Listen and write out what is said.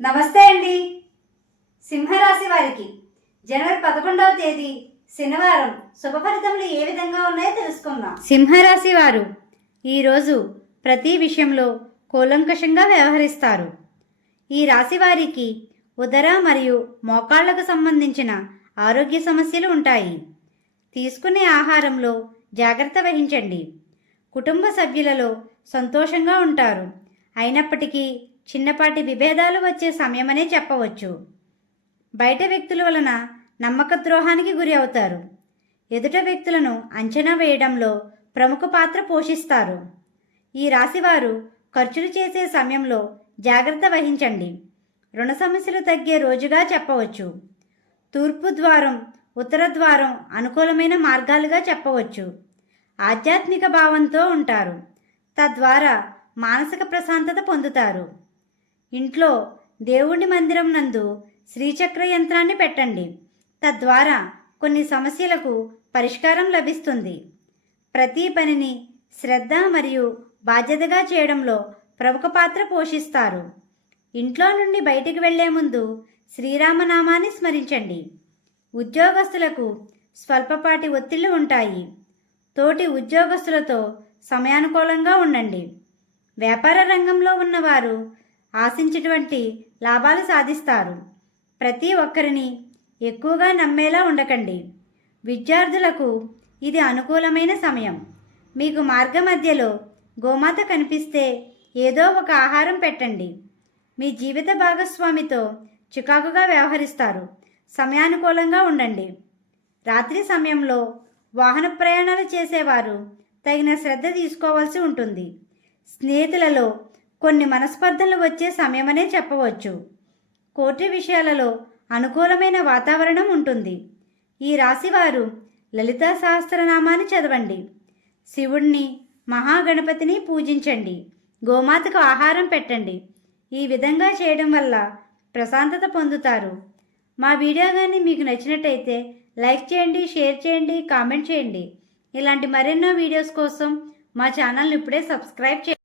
నమస్తే అండి. సింహరాశి వారికి జనవరి పదకొండవ తేదీ శనివారం. శుభ ఫలితములు ఏ విధంగా ఉన్నాయో తెలుసుకుందాం. సింహరాశి వారు ఈరోజు ప్రతి విషయంలో కూలంకషంగా వ్యవహరిస్తారు. ఈ రాశి వారికి ఉదర మరియు మోకాళ్ళకు సంబంధించిన ఆరోగ్య సమస్యలు ఉంటాయి. తీసుకునే ఆహారంలో జాగ్రత్త వహించండి. కుటుంబ సభ్యులలో సంతోషంగా ఉంటారు. అయినప్పటికీ చిన్నపాటి విభేదాలు వచ్చే సమయమనే చెప్పవచ్చు. బయట వ్యక్తుల వలన నమ్మక ద్రోహానికి గురి అవుతారు. ఎదుట వ్యక్తులను అంచనా వేయడంలో ప్రముఖ పాత్ర పోషిస్తారు. ఈ రాశివారు ఖర్చులు చేసే సమయంలో జాగ్రత్త వహించండి. రుణ సమస్యలు తగ్గే రోజుగా చెప్పవచ్చు. తూర్పు ద్వారం ఉత్తర ద్వారం అనుకూలమైన మార్గాలుగా చెప్పవచ్చు. ఆధ్యాత్మిక భావంతో ఉంటారు. తద్వారా మానసిక ప్రశాంతత పొందుతారు. ఇంట్లో దేవుడి మందిరం నందు శ్రీచక్ర యంత్రాన్ని పెట్టండి. తద్వారా కొన్ని సమస్యలకు పరిష్కారం లభిస్తుంది. ప్రతి పనిని శ్రద్ధ మరియు బాధ్యతగా చేయడంలో ప్రముఖ పాత్ర పోషిస్తారు. ఇంట్లో నుండి బయటికి వెళ్ళే ముందు శ్రీరామనామాన్ని స్మరించండి. ఉద్యోగస్తులకు స్వల్పపాటి ఒత్తిళ్ళు ఉంటాయి. తోటి ఉద్యోగస్తులతో సమయానుకూలంగా ఉండండి. వ్యాపార రంగంలో ఉన్నవారు ఆశించినటువంటి లాభాలు సాధిస్తారు. ప్రతి ఒక్కరిని ఎక్కువగా నమ్మేలా ఉండకండి. విద్యార్థులకు ఇది అనుకూలమైన సమయం. మీకు మార్గ మధ్యలో గోమాత కనిపిస్తే ఏదో ఒక ఆహారం పెట్టండి. మీ జీవిత భాగస్వామితో చికాకుగా వ్యవహరిస్తారు. సమయానుకూలంగా ఉండండి. రాత్రి సమయంలో వాహన ప్రయాణాలు చేసేవారు తగిన శ్రద్ధ తీసుకోవాల్సి ఉంటుంది. స్నేహితులలో కొన్ని మనస్పర్ధలు వచ్చే సమయమనే చెప్పవచ్చు. కోర్టు విషయాలలో అనుకూలమైన వాతావరణం ఉంటుంది. ఈ రాశివారు లలితా సహస్రనామాన్ని చదవండి. శివుణ్ణి మహాగణపతిని పూజించండి. గోమాతకు ఆహారం పెట్టండి. ఈ విధంగా చేయడం వల్ల ప్రశాంతత పొందుతారు. మా వీడియో కానీ మీకు నచ్చినట్టయితే లైక్ చేయండి షేర్ చేయండి కామెంట్ చేయండి. ఇలాంటి మరెన్నో వీడియోస్ కోసం మా ఛానల్ని ఇప్పుడే సబ్స్క్రైబ్ చేయండి.